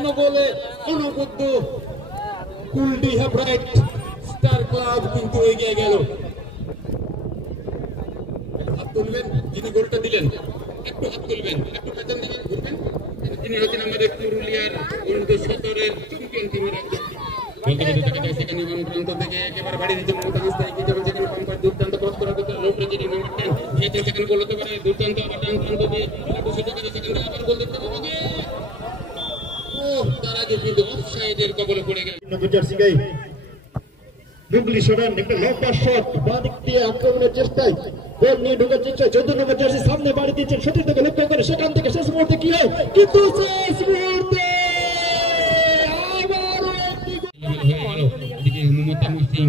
শূন্য গোলে অনবদ্য কুলডি হেব্রাইট স্টার ক্লাব কিন্তু এগিয়ে গেল। হাত তুলবেন যিনি গোলটা দিলেন, একটু হাত তুলবেন, একটু পেছন দিকে ঘুরবেন। তিনি হচ্ছেন আমাদের পুরুলিয়ার অনূর্ধ্ব-17 চ্যাম্পিয়ন টিমের একজন। সেখানে প্রান্ত থেকে একেবারে বাড়ি দিচ্ছে মমতা হাসদা, এগিয়ে যাবেন সেখানে পাম্পার দুর্দান্ত ক্রস করার কথা লোকরে যিনি নাম্বার 10 নিয়েছে সেখানে গোল হতে পারে দুর্দান্ত। আবার ডান প্রান্ত দিয়ে সুযোগ আছে, সেখানে আবার গোল দেখতে পাবো। তার আগে কিন্তু অফসাইডের কবলে পড়ে গেল। মুগলি সরান একটা লম্বা শট বাঁ দিক দিয়ে আক্রমণের চেষ্টায় গোল নিয়ে ঢুকার চেষ্টা। 14 নম্বর জার্সি সামনে বাড়ি দিচ্ছেন, সঠিক থেকে লক্ষ্য করে সেখান থেকে শেষ মুহূর্তে কি হয়, কিন্তু শেষ মুহূর্তে মমতা মুসিং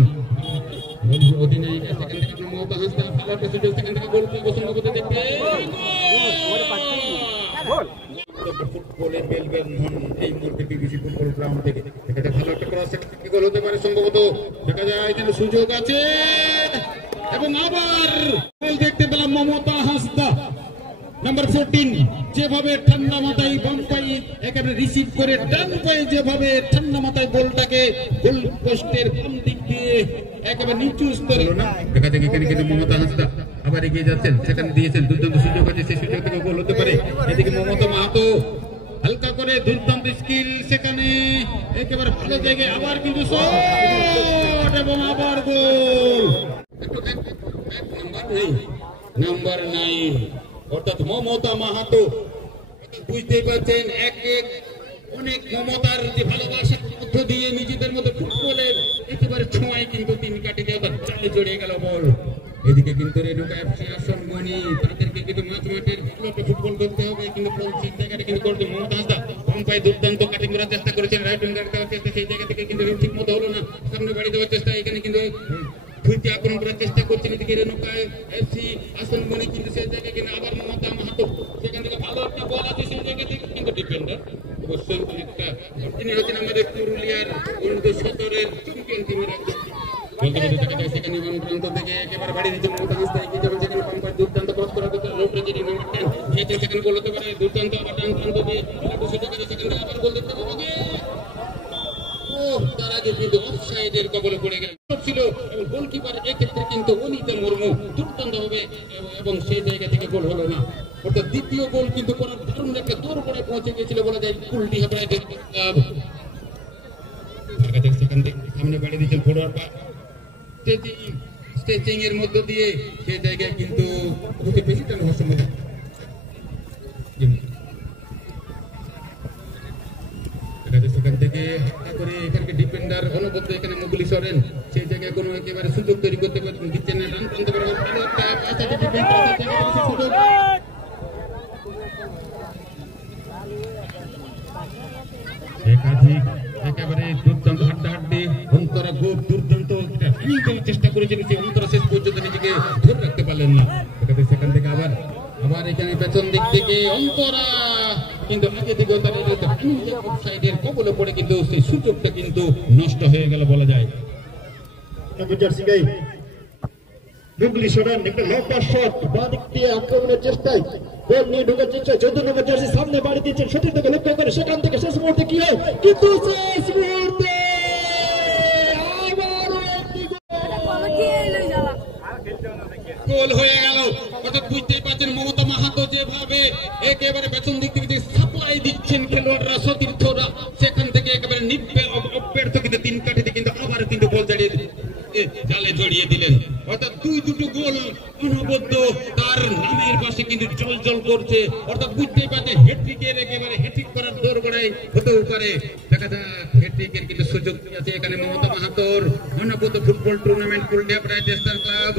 অধিনায়িকা সেখান থেকে মমতা হাসদা ভালো একটা সুযোগ, সেখান থেকে গোল পছন্দ করতে দেখতে ফুটবলের বেলবেল নন এই মুহূর্তে বিবিসি ফুটবল গ্রাউন্ড থেকে দেখা যায় ভালো একটা ক্রস, সেখান থেকে গোল হতে পারে সম্ভবত, দেখা যায় কিন্তু সুযোগ আছে এবং আবার গোল দেখতে পেলাম মমতা হাসদা নাম্বার 14 যেভাবে ঠান্ডা মাথায় বাম পায়ে একেবারে রিসিভ করে ডান পায়ে যেভাবে ঠান্ডা মাথায় গোলটাকে গোল পোস্টের বাম দিক দিয়ে একেবারে নিচু স্তরে দেখা যায় এখানে কিন্তু মমতা হাসদা আবার এগিয়ে যাচ্ছেন, সেখানে দিয়েছেন দুর্দান্ত সুযোগ আছে, সেই সুযোগ থেকে গোল হতে পারে। এদিকে মমতা মাহাতো হালকা করে দুর্দান্ত স্কিল, সেখানে একেবারে ভালো জায়গায় আবার কিন্তু শট এবং আবার গোল। নাম্বার 9 অর্থাৎ মমতা মাহাতো, বুঝতেই পারছেন এক এক অনেক মমতার যে ভালোবাসার মধ্য দিয়ে নিজেদের মধ্যে ফুটবলের একেবারে ছোঁয়ায় কিন্তু তিন কাটি দিয়ে চালে জড়িয়ে গেল বল। এদিকে কিন্তু রেণুকা এফসি আসনমণি তাদেরকে কিন্তু মাঝ মাঠের ফুটবল করতে হবে, কিন্তু পৌঁছির জায়গাটা কিন্তু করতে মমতা হাসদা কম পায়ে দুর্দান্ত কাটিং করার চেষ্টা করেছেন, রাইট উইঙ্গার দেওয়ার চেষ্টা, সেই জায়গা থেকে কিন্তু ঠিক মতো হলো না, সামনে বাড়ি দেওয়ার চেষ্টা, এখানে কিন্তু ধুইতে আক্রমণ করার চেষ্টা করছেন। এদিকে রেণুকা এফসি আসনমণি কিন্তু সেই জায়গায় কিন্তু আবার মমতা মাহাতো, সেখান থেকে ভালো একটা বল আছে, সেই জায়গা থেকে কিন্তু ডিফেন্ডার অবশ্যই অনেকটা তিনি হচ্ছেন আমাদের পুরুলিয়ার অনূর্ধ্ব-17 চ্যাম্পিয়ন টিমের একজন। সেখানে প্রান্ত থেকে একেবারে বাড়ি দিচ্ছে মমতা হাসদা, এগিয়ে যাবেন সেখানে পাম্পার দুর্দান্ত ক্রস করার কথা লোকরে যিনি নাম্বার 10 নিয়েছে সেখানে গোল হতে পারে দুর্দান্ত। আবার ডান প্রান্ত দিয়ে সুযোগ আছে, সেখানে আবার গোল দেখতে পাবো। তার আগে কিন্তু অফসাইডের কবলে পড়ে গেল ছিল এবং গোলকিপার এক্ষেত্রে কিন্তু অনিতা মুর্মু দুর্দান্ত হবে এবং সেই জায়গা থেকে গোল হলো না। অর্থাৎ দ্বিতীয় গোল কিন্তু কোন দারুণ একটা দৌড় করে পৌঁছে গিয়েছিল বলা যায় কুলডি হেব্রাইট ক্লাব। সেখান থেকে সামনে বাড়ি দিচ্ছেন ফরওয়ার্ড বা স্টেচিং এর মধ্য দিয়ে সেই জায়গায় কিন্তু বেশি টান হওয়ার সম্ভাবনা। সেখান থেকে হাত্তা করে এখানকে ডিফেন্ডার অনবদ্য এখানে মুগলি সরেন, সেই জায়গায় কোনো একেবারে সুযোগ তৈরি করতে দিচ্ছেন না, রান টানতে পারবেন ভালো একটা সুযোগ। একাধিক একেবারে দুর্দান্ত হাড্ডাহাড্ডি অন্তরা খুব দুর্দান্ত চেষ্টা করেছেন, সেই অন্তরা শেষ পর্যন্ত নিজেকে ধরে রাখতে পারলেন না। সেখান থেকে আবার এখানে পেছন দিক থেকে অন্তরা কিন্তু আগে দিকে অফসাইডের কবলে পড়ে কিন্তু সেই সুযোগটা কিন্তু নষ্ট হয়ে গেল বলা যায়। মুগলি সরান একটা লম্বা শট বাঁ দিক দিয়ে আক্রমণের চেষ্টায় গোল নিয়ে ঢুকার চেষ্টা। 14 নম্বর জার্সি সামনে বাড়ি দিচ্ছেন, সঠিক থেকে লক্ষ্য করে সেখান থেকে শেষ মুহূর্তে কি হয়, কিন্তু শেষ মুহূর্তে গোল হয়ে গেল। অর্থাৎ বুঝতেই পারছেন মমতা মাহাতো যেভাবে একেবারে পেছন দিক থেকে সাপ্লাই দিচ্ছেন খেলোয়াড়রা সতীর্থরা, সেখান থেকে একেবারে অব্যর্থ কিন্তু তিন কাঠিতে কিন্তু আবার কিন্তু বল জালে জড়িয়ে দিলেন। অর্থাৎ দুটো গোল অনবদ্য তার নামের পাশে কিন্তু জল জল করছে। অর্থাৎ বুঝতেই পারছেন হ্যাট্রিকের একেবারে হ্যাট্রিক করার দোরগোড়ায় হতেও পারে, দেখা যাক হ্যাট্রিকের কিন্তু সুযোগ আছে এখানে মমতা মাহাতোর। অনবদ্য ফুটবল টুর্নামেন্ট কুলডি হেব্রাইট স্টার ক্লাব,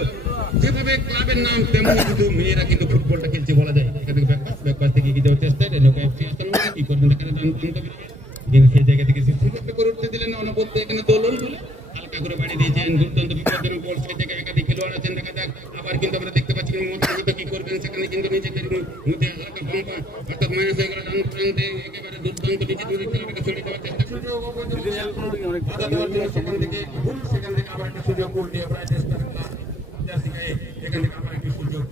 যেভাবে ক্লাবের নাম তেমন কিন্তু মেয়েরা কিন্তু ফুটবলটা খেলছে বলা যায়। এখান থেকে ব্যাকপাস থেকে এগিয়ে যাওয়ার চেষ্টা, কি করবেন সেই জায়গা থেকে সুযোগটা করে উঠতে দিলেন অনবদ্য এখানে দোলন বলে হালকা করে বাড়ি দিয়েছেন, দুর্দান্ত বিপজ্জনক বল, সেই জায়গায় একাধিক খেলোয়াড় আছেন, দেখা যাক। আবার কিন্তু আমরা দেখতে পাচ্ছি মমতা মাহাতো কি করবেন, সেখানে কিন্তু নিজেদের মধ্যে হালকা ভঙ্কা অর্থাৎ মাইনাস হয়ে গেল ডান প্রান্তে একেবারে দুর্দান্ত নিচে দূরে খেলাটাকে ছড়িয়ে দেওয়ার চেষ্টা সেখান থেকে আবার একটা সুযোগ কুলডি হেব্রাইট স্টার ক্লাব এখান থেকে আবার একটা সুযোগ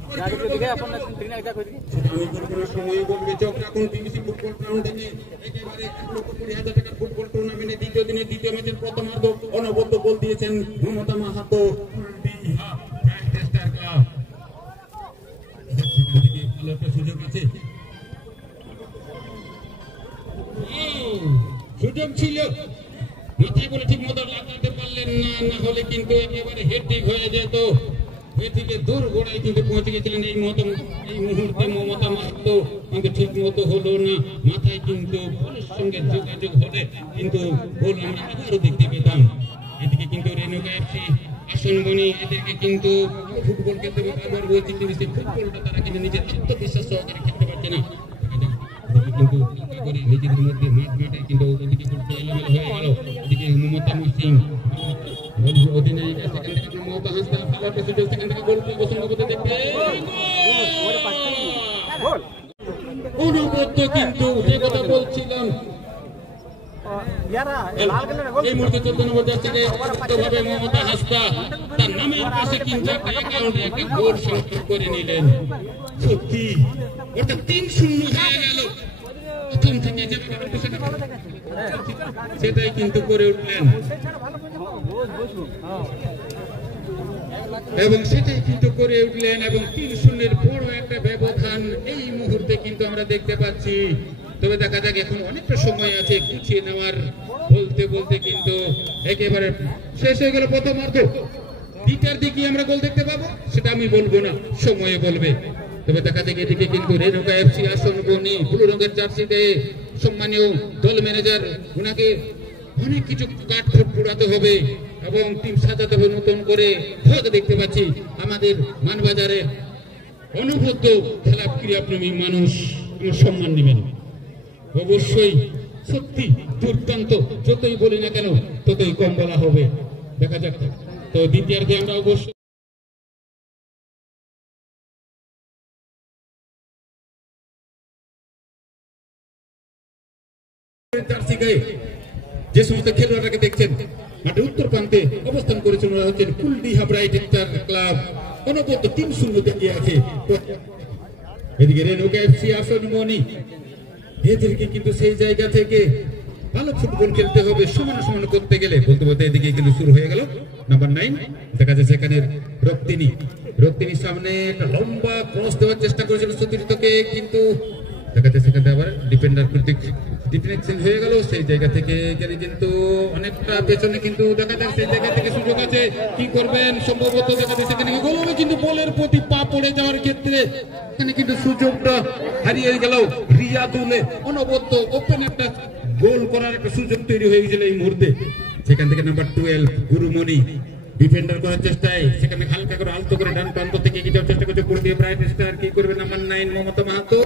সময় বলবে চোখ রাখুন বিবিসি ফুটবল গ্রাউন্ড থেকে একেবারে 1,20,000 টাকা ফুটবল টুর্নামেন্টে দ্বিতীয় দিনে দ্বিতীয় ম্যাচের প্রথমার্ধ অনবদ্য গোল দিয়েছেন মমতা মাহাতো ভালো একটা সুযোগ আছে, সুযোগ ছিল মাথায় বলে ঠিক মতো লাগাতে পারলেন না, না হলে কিন্তু একেবারে হেডটিক হয়ে যেত। এদিকে দূর গোড়ায় কিন্তু পৌঁছে গেছিলেন এই মুহূর্তে মমতা মাহাতো, কিন্তু ঠিক মতো হলো না। মাথায় কিন্তু বলের সঙ্গে যোগাযোগ হলে কিন্তু গোল আমরা আবারও দেখতে পেতাম। এদিকে কিন্তু রেণুকা এফসি আসনমণি এদেরকে কিন্তু ফুটবল খেলতে বারবার বলছি, কিন্তু সেই ফুটবলটা তারা কিন্তু নিজের আত্মবিশ্বাস সহকারে খেলতে পারছে না। কিন্তু নিজেদের মধ্যে মাঠে কিন্তু ওদিকে এলোমেলো হয়ে গেল। এদিকে মমতা সিং অধিনায়িক সেখান থেকে মমতা হাসদা ভালো একটা সুযোগ, সেখান থেকে গোল পছন্দ করতে দেখতে অনুবদ্ধ। কিন্তু যে কথা বলছিলাম এই মুহূর্তে 14 নম্বর জার্সিতে ভাবে মমতা হাসদা তার নামের পাশে কিন্তু একটা অ্যাকাউন্টে একটা গোল সংযোগ করে নিলেন। সত্যি ওটা 3-0 হয়ে গেল। প্রথম থেকে যে সেটাই কিন্তু করে উঠলেন এবং সেটাই কিন্তু করে উঠলেন এবং 3-0 বড় একটা ব্যবধান এই মুহূর্তে কিন্তু আমরা দেখতে পাচ্ছি। তবে দেখা যাক, এখন অনেকটা সময় আছে গুছিয়ে নেওয়ার। বলতে বলতে কিন্তু একেবারে শেষ হয়ে গেল প্রথমার্ধ। দ্বিতীয় দিকে আমরা গোল দেখতে পাবো সেটা আমি বলবো না, সময়ে বলবে। তবে দেখা যাক এদিকে কিন্তু রেণুকা এফসি আসনমণি ব্লু রঙের জার্সিতে সম্মানীয় দল ম্যানেজার, ওনাকে অনেক কিছু কাঠখোট পুরাতে হবে এবং টিম সাজাতে হবে নতুন করে। হয়তো দেখতে পাচ্ছি আমাদের মানবাজারের অনুবদ্ধ খেলা ক্রীড়াপ্রেমী মানুষ সম্মান নেবেন অবশ্যই। সত্যি দুর্দান্ত, যতই বলি না কেন ততই কম বলা হবে। দেখা যাক। তো দ্বিতীয়ার্ধে আমরা অবশ্যই যে সমস্ত খেলোয়াড়কে দেখছেন মাঠের উত্তর প্রান্তে অবস্থান করেছেন, ওরা হচ্ছেন কুলডিহা ব্রাইট স্টার ক্লাব। অনবদ্য 3-0 এগিয়ে আছে। এদিকে রেণুকা এফসি আসনমণি, এদেরকে কিন্তু সেই জায়গা থেকে ভালো ফুটবল খেলতে হবে সমান সমান করতে গেলে। বলতে বলতে এদিকে কিন্তু শুরু হয়ে গেল নাম্বার 9। দেখা যাচ্ছে সেখানে রক্তিনীর সামনে একটা লম্বা ক্রস দেওয়ার চেষ্টা করেছিল সতীর্থকে, কিন্তু দেখা যাচ্ছে সেখানে আবার ডিফেন্ডার ডিফেন্সিভ হয়ে গেল সেই জায়গা থেকে। কিন্তু অনেকটা পেছনে কিন্তু দেখা যায় সেই জায়গা থেকে সুযোগ আছে, কি করবেন সম্ভবত দেখা যাচ্ছে সেখানে গোল হবে, কিন্তু বলের প্রতি পা পড়ে যাওয়ার ক্ষেত্রে এখানে কিন্তু সুযোগটা হারিয়ে গেল রিয়াদুলে। অনবদ্য ওপেন একটা গোল করার একটা সুযোগ তৈরি হয়ে গেছিল এই মুহূর্তে। সেখান থেকে নাম্বার 12 গুরুমণি ডিফেন্ডার করার চেষ্টায়, সেখানে হালকা করে আলতো করে ডান প্রান্ত থেকে কি যাওয়ার চেষ্টা করছে করে দিয়ে ব্রাইট স্টার। কি করবে নাম্বার 9 মমতা মাহাতো।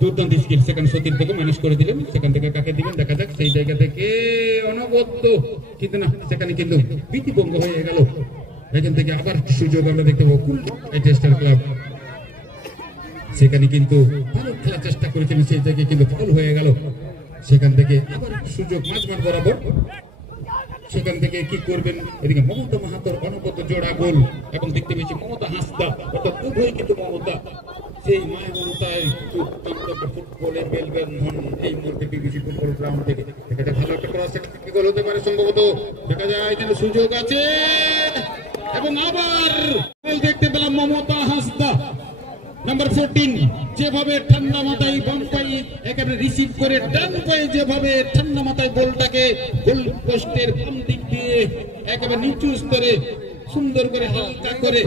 দুর্দান্ত স্কিল, সেখানে সতীর থেকে ম্যানেজ করে দিলেন। সেখান থেকে কাকে দিবেন দেখা যাক। সেই জায়গা থেকে অনবদ্য, কিন্তু না, সেখানে কিন্তু ভীতিভঙ্গ হয়ে গেল। এখান থেকে আবার সুযোগ আমরা দেখতে পাবো কুলডিহা স্টার ক্লাব। সেখানে কিন্তু ভালো খেলার চেষ্টা করেছিলেন, সেই জায়গায় কিন্তু ফল হয়ে গেল। সেখান থেকে আবার সুযোগ মাঝমাঠ বরাবর, সেখান থেকে কি করবেন এদিকে মমতা মাহাতোর অনবদ্য জোড়া গোল এবং দেখতে পেয়েছি মমতা হাসদা, অর্থাৎ উভয় কিন্তু মমতা সেই মায় মমতায় ফুটবলের মেলবেন এই মুহূর্তে বিবিসি ফুটবল গ্রাউন্ড থেকে। এটা ভালো একটা ক্রস, কি গোল হতে পারে সম্ভবত। দেখা যায় যেন সুযোগ আছে এবং আবার গোল দেখতে পেলাম মমতা হাসদা নাম্বার 14, যেভাবে ঠান্ডা মাথায় বাম পায়ে একেবারে রিসিভ করে ডান পায়ে যেভাবে ঠান্ডা মাথায় গোলটাকে গোল পোস্টের বাম দিক দিয়ে একেবারে নিচু স্তরে সুন্দর করে হালকা করে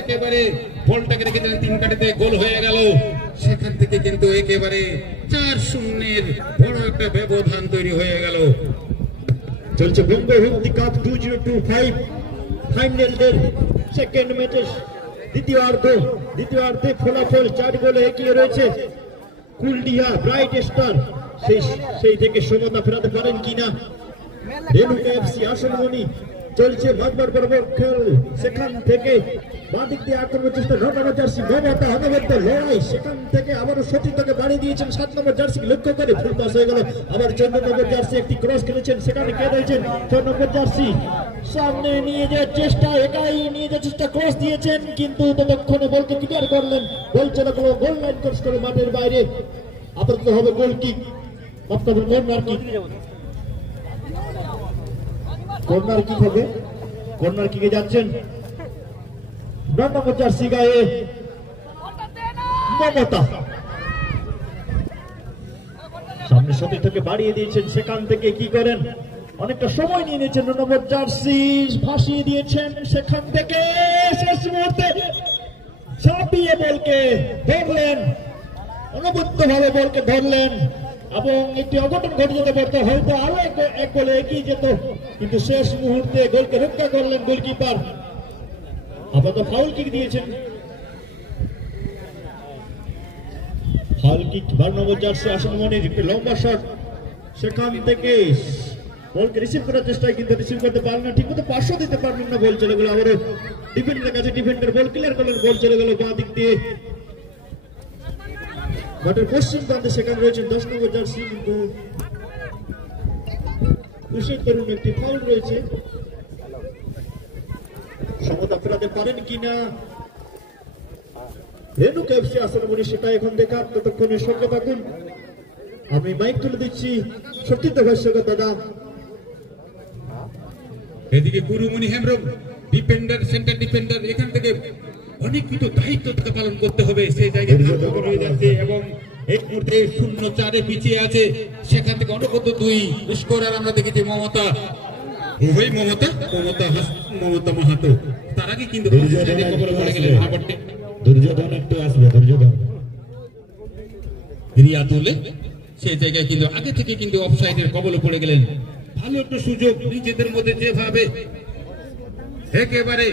একেবারে বলটাকে রেখে দিলেন 3 কাঠিতে, গোল হয়ে গেল। সেখান থেকে কিন্তু একেবারে 4-0 বড় একটা ব্যবধান তৈরি হয়ে গেল। চলছে বঙ্গবন্ধু কাপ 2025 ফাইনালের সেকেন্ড ম্যাচের দ্বিতীয়ার্ধে ফলাফল 4 গোলে এগিয়ে রয়েছে কুলডিহা ব্রাইট স্টার। সেই থেকে সমতা ফেরাতে পারেন কিনা রেণুকা এফসি আসনমণি। চলছে মাঝমাঠ বরাবর খেল, সেখান থেকে বাঁদিক দিয়ে আক্রমণ চেষ্টা 9 নম্বর জার্সি মমতা অনবদ্য লড়াই, সেখান থেকে আবারও সতীর্থকে বাড়িয়ে দিয়েছেন 7 নম্বর জার্সি লক্ষ্য করে ফুল পাস হয়ে গেল। আবার 14 নম্বর জার্সি একটি ক্রস খেলেছেন, সেখানে কে রয়েছেন 6 নম্বর জার্সি সামনে নিয়ে যাওয়ার চেষ্টা, একাই নিয়ে যাওয়ার চেষ্টা, ক্রস দিয়েছেন কিন্তু ততক্ষণে বলকে ক্লিয়ার করলেন। বল চলে গেল গোল লাইন ক্রস করে মাঠের বাইরে। আপাতত হবে গোল কিক, মাফ করবেন কর্নার কিক। কর্নার কিক হবে, কর্নার কিকে যাচ্ছেন 9 নম্বর জার্সি গায়ে মমতা। সামনে সতীর্থ থেকে বাড়িয়ে দিয়েছেন, সেখান থেকে কি করেন, অনেকটা সময় নিয়ে নিয়েছেন 9 নম্বর জার্সি, ভাসিয়ে দিয়েছেন সেখান থেকে শেষ মুহূর্তে চাপিয়ে বলকে ধরলেন, অনবদ্য ভাবে বলকে ধরলেন এবং একটি অঘটন ঘটে যেতে পারত, হয়তো আরো এক গোলে এগিয়ে যেত, কিন্তু শেষ মুহূর্তে গোলকে রক্ষা করলেন গোলকিপার। আপাতত ফাউল কিক দিয়েছেন, ফাউল কিক 12 নম্বর জার্সি আসন মনির, একটি লম্বা শট, সেখান থেকে বলকে রিসিভ করার চেষ্টায় কিন্তু রিসিভ করতে পারলেন না, ঠিক মতো পাশও দিতে পারলেন না, বল চলে গেল আবারও ডিফেন্ডারের কাছে, ডিফেন্ডার বল ক্লিয়ার করলেন, বল চলে গেল বাঁ দিক দিয়ে মাঠের পশ্চিম প্রান্তে। সেখানে রয়েছেন 10 নম্বর জার্সি, কিন্তু তুষার তরুণ একটি ফাউল রয়েছে, সমতা ফেরাতে পারেন কিনা রেনুকা এফসি আসনমণি, সেটা এখন দেখার, ততক্ষণের সঙ্গে থাকুন। আমি মাইক তুলে দিচ্ছি সতীর্থ ভাষ্যকার দাদা। এদিকে Gurumoni Hembram defender, centre defender, এখান থেকে অনেক কিছু দায়িত্ব পালন করতে হবে, সেই জায়গায় রয়ে যাচ্ছে এবং এই মুহূর্তে 0-4 পিছিয়ে আছে, সেখান থেকে অনবদ্য 2 স্কোরার আমরা দেখেছি মমতা, উভয় মমতা মাহাতো, তার আগে কিন্তু পড়ে গেলেন দুর্যোধন একটু আসবে, দুর্যোধন রিয়াতুলে, সেই জায়গায় কিন্তু আগে থেকে কিন্তু অফসাইডের কবলে পড়ে গেলেন। ভালো একটা সুযোগ নিজেদের মধ্যে যেভাবে একেবারে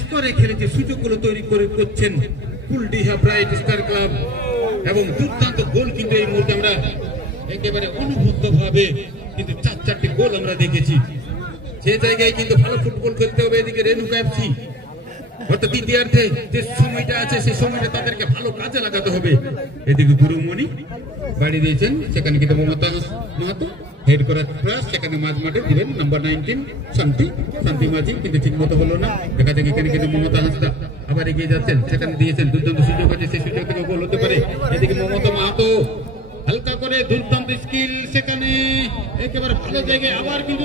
স্কোরে খেলেছে, সুযোগগুলো তৈরি করছেন কুলডিহা ব্রাইট স্টার ক্লাব এবং দুর্দান্ত গোল কিন্তু এই মুহূর্তে আমরা একেবারে অনুভূত ভাবে কিন্তু 4-4টি গোল আমরা দেখেছি, সে জায়গায় কিন্তু ভালো ফুটবল খেলতে হবে। এদিকে রেনুকা এফসি অর্থাৎ দ্বিতীয়ার্ধে যে সময়টা আছে সেই সময়টা তাদেরকে ভালো কাজে লাগাতে হবে। এদিকে গুরুমণি বাড়ি দিয়েছেন, সেখানে কিন্তু মমতা মাহাতো হেড করার প্রয়াস, সেখানে মাঝ মাঠে দিবেন নাম্বার 19 শান্তি মাঝি, কিন্তু ঠিক মতো হলো না। দেখা যাক এখানে কিন্তু মমতা হাসদা আবার এগিয়ে যাচ্ছেন, সেখানে দিয়েছেন, দুর্দান্ত সুযোগ আছে, সেই সুযোগ থেকে গোল হতে পারে। এদিকে মমতা মাহাতো হালকা করে দুর্দান্ত স্কিল, সেখানে একেবারে ভালো জায়গায় আবার কিন্তু